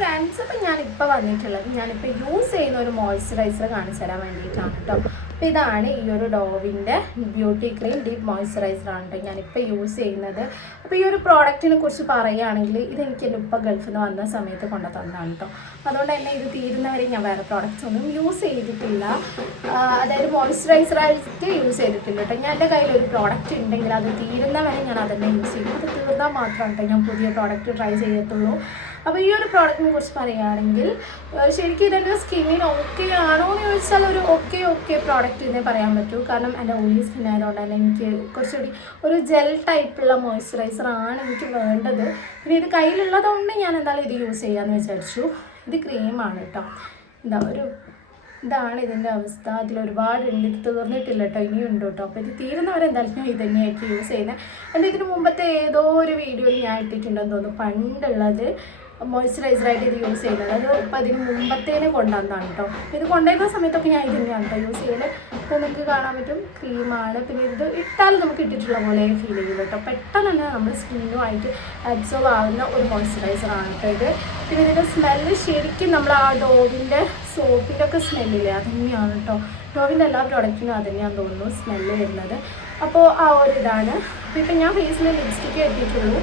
Friends, അപ്പോൾ ഞാനിപ്പോൾ വന്നിട്ടുള്ളത് ഞാനിപ്പോൾ യൂസ് ചെയ്യുന്ന ഒരു മോയ്സ്ചറൈസർ കാണിച്ചു തരാൻ വേണ്ടിയിട്ടാണ് കേട്ടോ. അപ്പോൾ ഇതാണ് ഈ ഒരു ഡോവിൻ്റെ ബ്യൂട്ടി ക്രീം ഡീപ്പ് മോയ്സ്ചറൈസറാണ് കേട്ടോ ഞാനിപ്പോൾ യൂസ് ചെയ്യുന്നത്. അപ്പോൾ ഈ ഒരു പ്രോഡക്റ്റിനെ കുറിച്ച് പറയുകയാണെങ്കിൽ ഇതെനിക്ക് എൻ്റെ ഉപ്പ ഗൾഫിൽ നിന്ന് വന്ന സമയത്ത് കൊണ്ടു തന്നതാണ് കേട്ടോ. അതുകൊണ്ട് തന്നെ ഇത് തീരുന്നവരെ ഞാൻ വേറെ പ്രോഡക്റ്റ്സ് ഒന്നും യൂസ് ചെയ്തിട്ടില്ല, അതായത് മോയ്സ്ചറൈസറായിട്ട് യൂസ് ചെയ്തിട്ടില്ല കേട്ടോ. ഞാൻ എൻ്റെ കയ്യിൽ ഒരു പ്രോഡക്റ്റ് ഉണ്ടെങ്കിൽ അത് തീരുന്നവരെ ഞാൻ അതന്നെ യൂസ് ചെയ്യും. അത് തീർന്നാൽ മാത്രമാണ് കേട്ടോ ഞാൻ പുതിയ പ്രോഡക്റ്റ് ട്രൈ ചെയ്യത്തുള്ളൂ. അപ്പോൾ ഈ ഒരു പ്രോഡക്റ്റിനെ കുറിച്ച് പറയുകയാണെങ്കിൽ ശരിക്കും ഇതെൻ്റെ സ്കിന്നിന് ഓക്കെ ആണോ എന്ന് ചോദിച്ചാൽ ഒരു ഓക്കെ പ്രോഡക്റ്റ് എന്നേ പറയാൻ പറ്റൂ. കാരണം എൻ്റെ ഓയിലി സ്കിൻ ആയതുകൊണ്ട് തന്നെ എനിക്ക് കുറച്ചുകൂടി ഒരു ജെൽ ടൈപ്പുള്ള മോയ്സ്ചറൈസറാണ് എനിക്ക് വേണ്ടത്. പിന്നെ ഇത് കയ്യിലുള്ളതുകൊണ്ട് ഞാൻ എന്തായാലും ഇത് യൂസ് ചെയ്യാമെന്ന് വിചാരിച്ചു. ഇത് ക്രീമാണ് കേട്ടോ. ഇതാണ് ഇതിൻ്റെ അവസ്ഥ. അതിലൊരുപാടുണ്ട്, ഇത് തീർന്നിട്ടില്ല കേട്ടോ, ഇനിയുണ്ട് കേട്ടോ. അപ്പോൾ ഇത് തീരുന്നവരെന്തായാലും ഞാൻ ഇത് തന്നെയായിട്ട് യൂസ് ചെയ്യുന്നത്. എൻ്റെ ഇതിന് മുമ്പത്തെ ഏതോ ഒരു വീഡിയോയിൽ ഞാൻ ഇട്ടിട്ടുണ്ടെന്ന് തോന്നുന്നു, പണ്ടുള്ളത് മോയ്സ്ചറൈസറായിട്ട് ഇത് യൂസ് ചെയ്യുന്നത്. അത് ഇപ്പം അതിന് മുമ്പത്തേനെ കൊണ്ടുവന്നതാണ് കേട്ടോ. ഇത് കൊണ്ടുവരുന്ന സമയത്തൊക്കെ ഞാൻ ഇത് തന്നെയാണ് കേട്ടോ യൂസ് ചെയ്യുന്നത്. ഇപ്പോൾ നിങ്ങൾക്ക് കാണാൻ പറ്റും ക്രീമാണ്. പിന്നെ ഇത് ഇട്ടാലും നമുക്ക് ഇട്ടിട്ടുള്ള പോലെ ഫീൽ ചെയ്യും കേട്ടോ. പെട്ടെന്ന് തന്നെ നമ്മുടെ സ്കിന്നുമായിട്ട് അബ്സോർവ് ആവുന്ന ഒരു മോയ്സ്ചറൈസറാണ് കേട്ടോ ഇത്. പിന്നെ ഇതിൻ്റെ സ്മെല്ല് ശരിക്കും നമ്മൾ ആ ഡോവിൻ്റെ സോപ്പിൻ്റെ ഒക്കെ സ്മെല്ലില്ലേ, അത് തന്നെയാണ് കേട്ടോ. ഡോവിൻ്റെ എല്ലാ പ്രോഡക്റ്റിനും അത് തന്നെയാണെന്ന് തോന്നുന്നു സ്മെല്ല് വരുന്നത്. അപ്പോൾ ആ ഒരു ഇതാണ്. അപ്പോൾ ഇപ്പം ഞാൻ ഫേസിൽ ലിപ്സ്റ്റിക്ക് ഇട്ടിട്ടുള്ളൂ.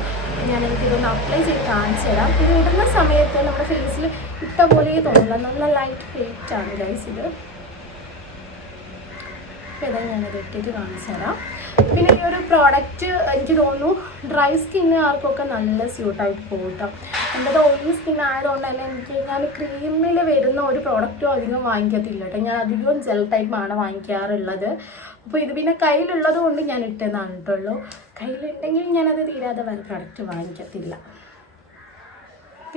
എനിക്കിതൊന്ന് അപ്ലൈ ചെയ്ത് കാണിച്ചു തരാം. ഇത് ഇടുന്ന സമയത്ത് നമ്മുടെ ഫേസിൽ ഇട്ട പോലെ തോന്നില്ല, നല്ല ലൈറ്റ് വെയിറ്റ് ആണ് ഗൈസ് ഇത്. അപ്പോൾ ഇതാ ഞാനത് ഇട്ടിട്ട് കാണിച്ചു തരാം. പിന്നെ ഈ ഒരു പ്രോഡക്റ്റ് എനിക്ക് തോന്നുന്നു ഡ്രൈ സ്കിന്നുകാർക്കൊക്കെ നല്ല സ്യൂട്ടായിട്ട് പോകും കേട്ടോ. എൻ്റെ ഓയിലി സ്കിൻ ആയതുകൊണ്ട് തന്നെ ഞാൻ ക്രീമിൽ വരുന്ന ഒരു പ്രോഡക്റ്റും അധികം വാങ്ങിക്കത്തില്ല കേട്ടോ. ഞാൻ അധികവും ജെൽ ടൈപ്പാണ് വാങ്ങിക്കാറുള്ളത്. അപ്പോൾ ഇത് പിന്നെ കയ്യിലുള്ളത് കൊണ്ട് ഞാൻ ഇട്ടതാണ് കേട്ടുള്ളൂ. കയ്യിലുണ്ടെങ്കിൽ ഞാനത് തീരാതെ വേറെ പ്രോഡക്റ്റ് വാങ്ങിക്കത്തില്ല.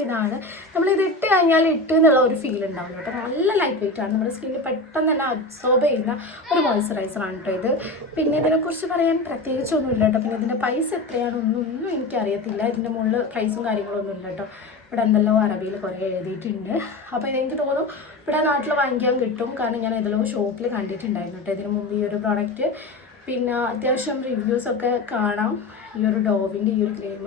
ഇതാണ് നമ്മളിത് ഇട്ട് കഴിഞ്ഞാൽ ഇട്ട് എന്നുള്ള ഒരു ഫീൽ ഉണ്ടാവും കേട്ടോ. നല്ല ലൈറ്റ് വെയിറ്റ് ആണ്, നമ്മുടെ സ്കിന്നിൽ പെട്ടെന്ന് തന്നെ അബ്സോർബ് ചെയ്യുന്ന ഒരു മോയ്സ്ചറൈസറാണ് കേട്ടോ ഇത്. പിന്നെ ഇതിനെക്കുറിച്ച് പറയാൻ പ്രത്യേകിച്ചൊന്നുമില്ല കേട്ടോ. പിന്നെ ഇതിൻ്റെ പൈസ എത്രയാണെന്നൊന്നും എനിക്കറിയത്തില്ല. ഇതിൻ്റെ മുകളിൽ പ്രൈസും കാര്യങ്ങളൊന്നും ഇല്ല കേട്ടോ. ഇവിടെ എന്തെല്ലോ അറബിയിൽ കുറേ എഴുതിയിട്ടുണ്ട്. അപ്പോൾ ഇതെനിക്ക് തോന്നും ഇവിടെ നാട്ടിൽ വാങ്ങിക്കാൻ കിട്ടും, കാരണം ഞാൻ ഏതെല്ലോ ഷോപ്പിൽ കണ്ടിട്ടുണ്ടായിരുന്നു കേട്ടോ ഇതിന് മുമ്പ് ഈ ഒരു പ്രോഡക്റ്റ്. പിന്നെ അത്യാവശ്യം റിവ്യൂസൊക്കെ കാണാം ഈ ഒരു ഡോവിൻ്റെ ഈ ഒരു ക്രീം.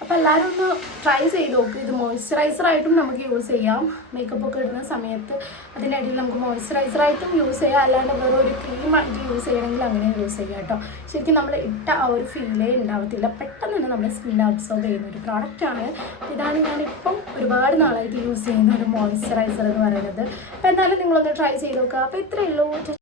അപ്പോൾ എല്ലാവരും ഒന്ന് ട്രൈ ചെയ്ത് നോക്ക്. ഇത് മോയ്സ്ചറൈസറായിട്ടും നമുക്ക് യൂസ് ചെയ്യാം. മേക്കപ്പ് ഒക്കെ ഇടുന്ന സമയത്ത് അതിനിടയിൽ നമുക്ക് മോയ്സ്ചറൈസറായിട്ടും യൂസ് ചെയ്യാം, അല്ലാണ്ട് വേറെ ഒരു ക്രീമായിട്ട് യൂസ് ചെയ്യണമെങ്കിൽ അങ്ങനെ യൂസ് ചെയ്യാം കേട്ടോ. ശരിക്കും നമ്മൾ ഇട്ട ആ ഒരു ഫീലേ ഉണ്ടാവത്തില്ല, പെട്ടെന്ന് തന്നെ നമ്മുടെ സ്കിന്നിൽ അബ്സോർബ് ചെയ്യുന്ന ഒരു പ്രോഡക്റ്റാണ്. ഇതാണ് ഞാനിപ്പം ഒരുപാട് നാളായിട്ട് യൂസ് ചെയ്യുന്ന ഒരു മോയ്സ്ചറൈസർ എന്ന് പറയുന്നത്. അപ്പോൾ എന്തായാലും നിങ്ങളൊന്ന് ട്രൈ ചെയ്ത് നോക്കുക. അപ്പോൾ ഇത്രയേ ഉള്ളൂ.